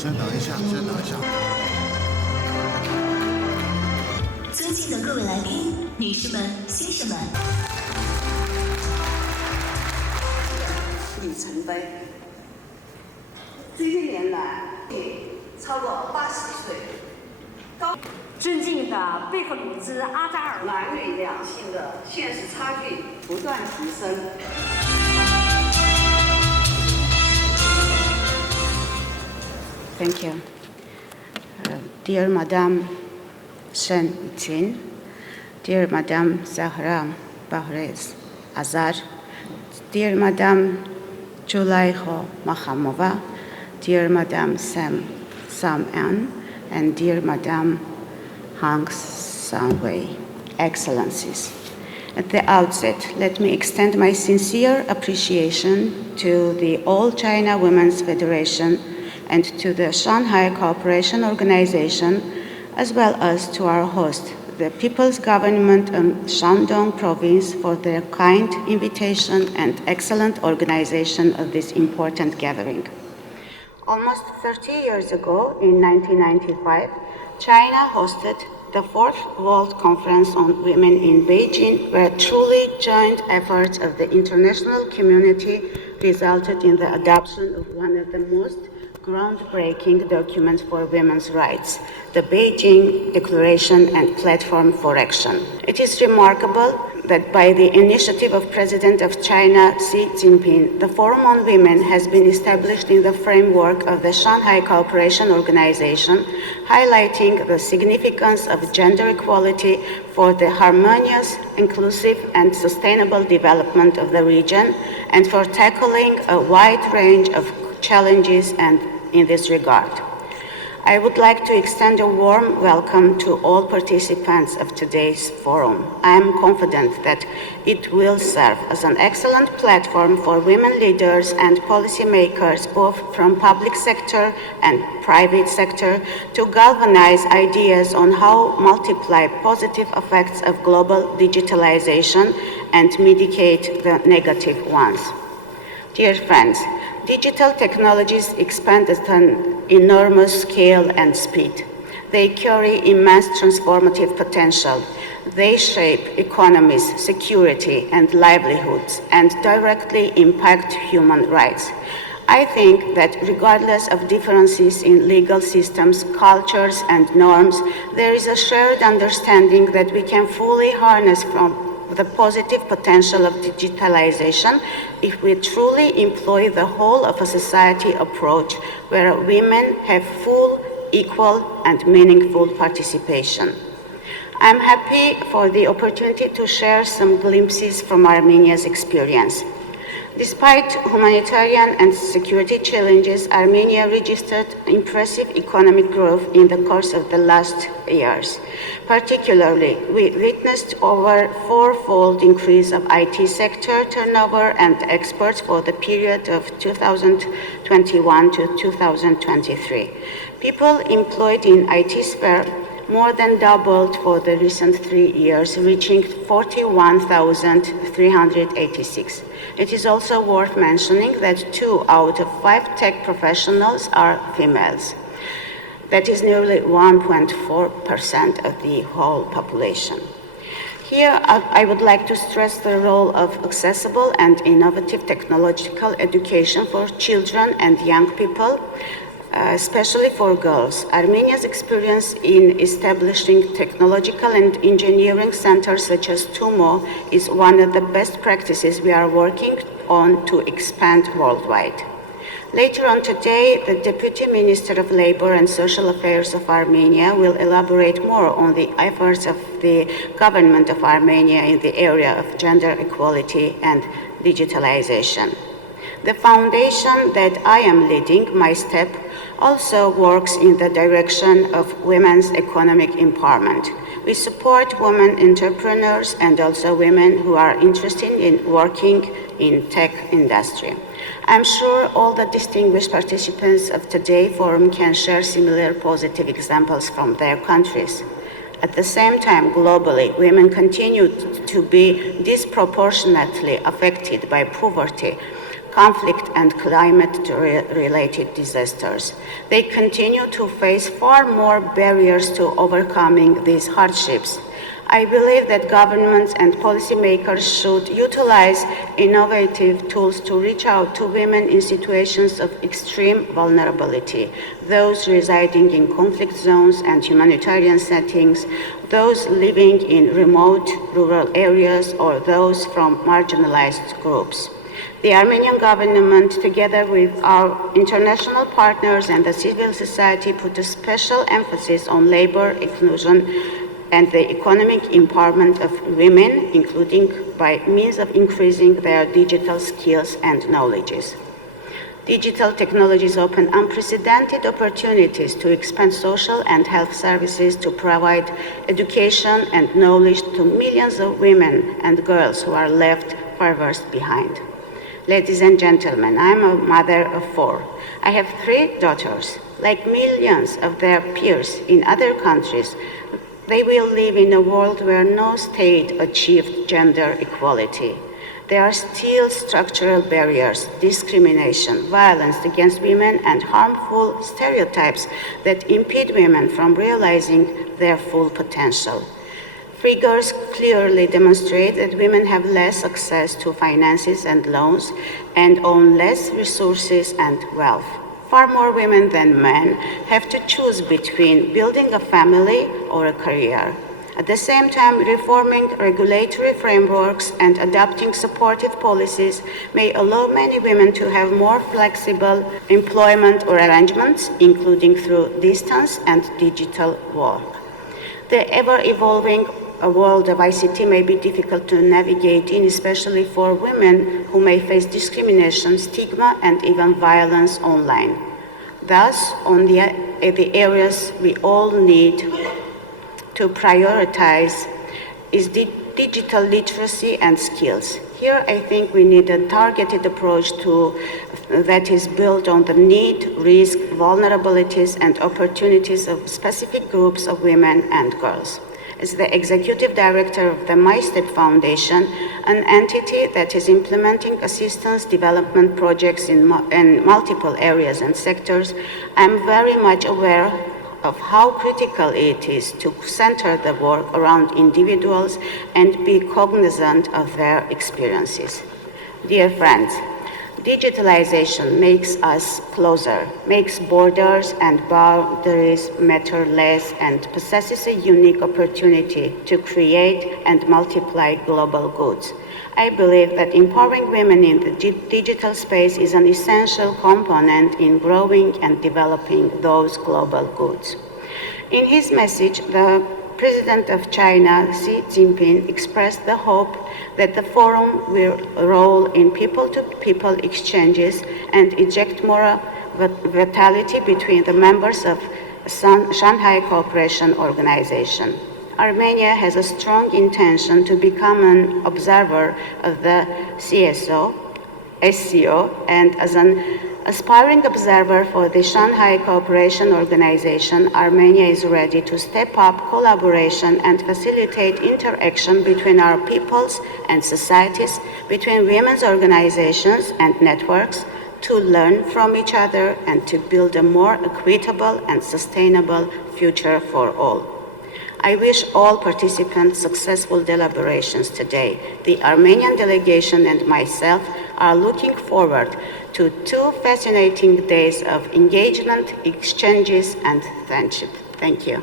先等一下。尊敬的各位来宾、女士们、先生们，里程碑。这些年来，超过80岁，尊敬的贝克鲁兹阿扎尔，男女两性的现实差距不断提升。Thank you. Dear Madam Shen Yitin, dear Madam Zahra Bahrez Azar, dear Madam Julayho Makhamova, dear Madam Sam An, and dear Madam Hang Sanwei, Excellencies. At the outset, let me extend my sincere appreciation to the All China Women's Federation and to the Shanghai Cooperation Organization, as well as to our host, the People's Government of Shandong Province, for their kind invitation and excellent organization of this important gathering. Almost 30 years ago, in 1995, China hosted the Fourth World Conference on Women in Beijing, where truly joint efforts of the international community resulted in the adoption of one of the most groundbreaking documents for women's rights, the Beijing Declaration and Platform for Action. It is remarkable that by the initiative of President of China Xi Jinping, the Forum on Women has been established in the framework of the Shanghai Cooperation Organization, highlighting the significance of gender equality for the harmonious, inclusive, and sustainable development of the region, and for tackling a wide range of challenges and in this regard. I would like to extend a warm welcome to all participants of today's forum. I am confident that it will serve as an excellent platform for women leaders and policymakers, both from public sector and private sector, to galvanize ideas on how multiply positive effects of global digitalization and mitigate the negative ones. Dear friends, digital technologies expand at an enormous scale and speed. They carry immense transformative potential. They shape economies, security, and livelihoods, and directly impact human rights. I think that regardless of differences in legal systems, cultures, and norms, there is a shared understanding that we can fully harness from the positive potential of digitalization if we truly employ the whole of a society approach where women have full, equal, and meaningful participation. I'm happy for the opportunity to share some glimpses from Armenia's experience. Despite humanitarian and security challenges, Armenia registered impressive economic growth in the course of the last years. Particularly, we witnessed over four-fold increase of IT sector turnover and exports for the period of 2021 to 2023. People employed in IT sphere more than doubled for the recent 3 years, reaching 41,386. It is also worth mentioning that 2 out of 5 tech professionals are females. That is nearly 1.4% of the whole population. Here, I would like to stress the role of accessible and innovative technological education for children and young people, especially for girls. Armenia's experience in establishing technological and engineering centers such as TUMO is one of the best practices we are working on to expand worldwide. Later on today, the Deputy Minister of Labor and Social Affairs of Armenia will elaborate more on the efforts of the government of Armenia in the area of gender equality and digitalization. The foundation that I am leading, My Step, also works in the direction of women's economic empowerment. We support women entrepreneurs and also women who are interested in working in tech industry. I'm sure all the distinguished participants of today's forum can share similar positive examples from their countries. At the same time, globally, women continue to be disproportionately affected by poverty, conflict and climate-related disasters. They continue to face far more barriers to overcoming these hardships. I believe that governments and policymakers should utilize innovative tools to reach out to women in situations of extreme vulnerability, those residing in conflict zones and humanitarian settings, those living in remote rural areas, or those from marginalized groups. The Armenian government, together with our international partners and the civil society, put a special emphasis on labor inclusion and the economic empowerment of women, including by means of increasing their digital skills and knowledges. Digital technologies open unprecedented opportunities to expand social and health services, to provide education and knowledge to millions of women and girls who are left furthest behind. Ladies and gentlemen, I'm a mother of 4. I have 3 daughters. Like millions of their peers in other countries, they will live in a world where no state achieved gender equality. There are still structural barriers, discrimination, violence against women, and harmful stereotypes that impede women from realizing their full potential. Figures clearly demonstrate that women have less access to finances and loans and own less resources and wealth. Far more women than men have to choose between building a family or a career. At the same time, reforming regulatory frameworks and adopting supportive policies may allow many women to have more flexible employment or arrangements, including through distance and digital work. The ever-evolving world of ICT may be difficult to navigate in, especially for women who may face discrimination, stigma, and even violence online. Thus, on the areas we all need to prioritize is digital literacy and skills. Here, I think we need a targeted approach that is built on the need, risk, vulnerabilities, and opportunities of specific groups of women and girls. As the executive director of the My Step Foundation, an entity that is implementing assistance development projects in multiple areas and sectors, I'm very much aware of how critical it is to center the work around individuals and be cognizant of their experiences. Dear friends, digitalization makes us closer, makes borders and boundaries matter less, and possesses a unique opportunity to create and multiply global goods. I believe that empowering women in the digital space is an essential component in growing and developing those global goods. In his message, the President of China, Xi Jinping, expressed the hope that the forum will roll in people-to-people exchanges and inject more vitality between the members of Shanghai Cooperation Organization. Armenia has a strong intention to become an observer of the SCO, and as an aspiring observer for the Shanghai Cooperation Organization, Armenia is ready to step up collaboration and facilitate interaction between our peoples and societies, between women's organizations and networks, to learn from each other and to build a more equitable and sustainable future for all. I wish all participants successful deliberations today. The Armenian delegation and myself are looking forward to 2 fascinating days of engagement, exchanges, and friendship. Thank you.